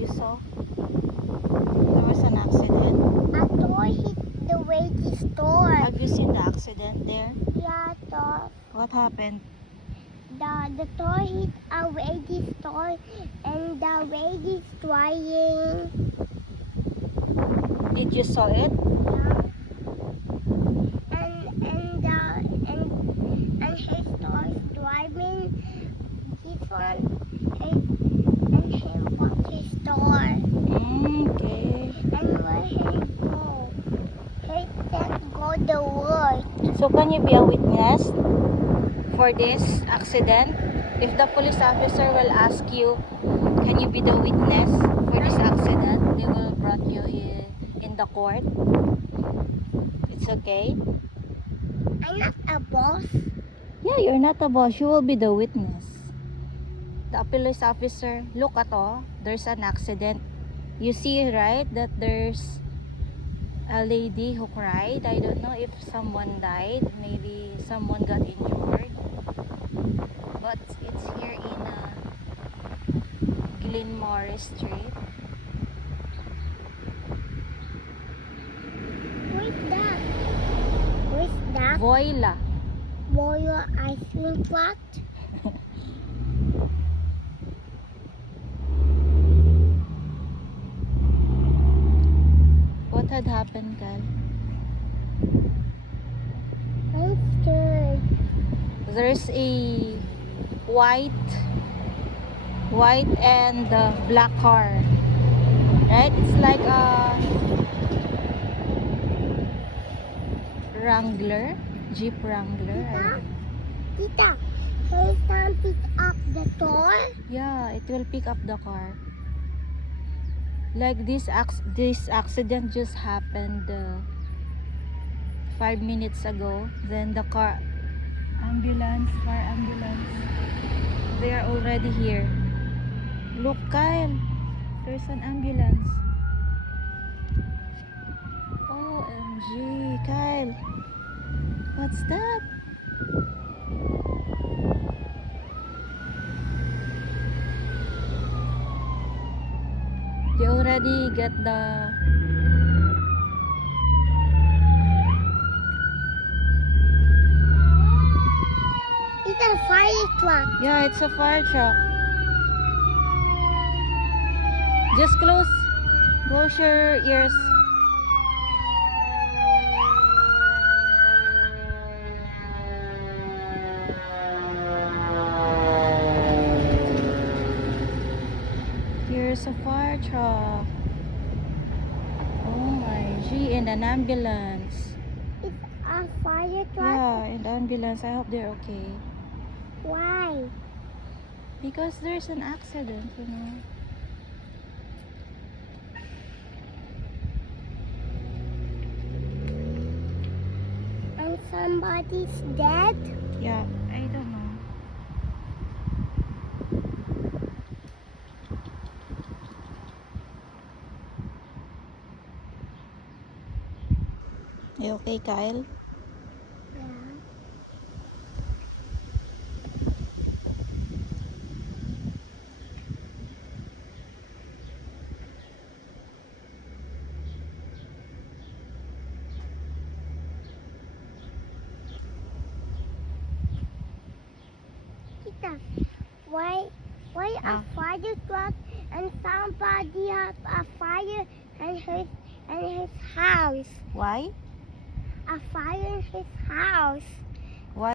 You saw? There was an accident. A door hit the Wady store. Have you seen the accident there? Yeah, door. What happened? The door hit a Wady store and the Wady's trying. Did you saw it? Yeah. And his store is driving. This one and him bought his store. Okay. And where he go? He can't go the world. So can you be a witness for this accident? If the police officer will ask you, can you be the witness for this accident? They will brought you in the court. It's okay? I'm not a boss. Yeah, you're not a boss. You will be the witness. The police officer, look at all. There's an accident. You see, right, that there's a lady who cried. I don't know if someone died. Maybe someone got injured. But it's here in Glenmore Street. Who's that? Who's that? Voila. Boyo ice cream truck? What had happened, Kyle? I'm scared. There's a white and black car, right? It's like a Wrangler, Jeep Wrangler. Tita, can someone pick up the door? Yeah, it will pick up the car. Like this accident just happened 5 minutes ago. Then the fire ambulance, they are already here. Look, Kyle, there's an ambulance. OMG, Kyle, what's that? They already get the It's a fire truck. yeah, it's a fire truck. Just close your ears. Here's a fire truck. Oh my G, and an ambulance. It's a fire truck. Yeah, and ambulance. I hope they're okay. Why? Because there's an accident, you know. And somebody's dead? Yeah, I don't know. You okay, Kyle? Yeah. Tita, why a fire truck and somebody has a fire in his house? Why? A fire in his house.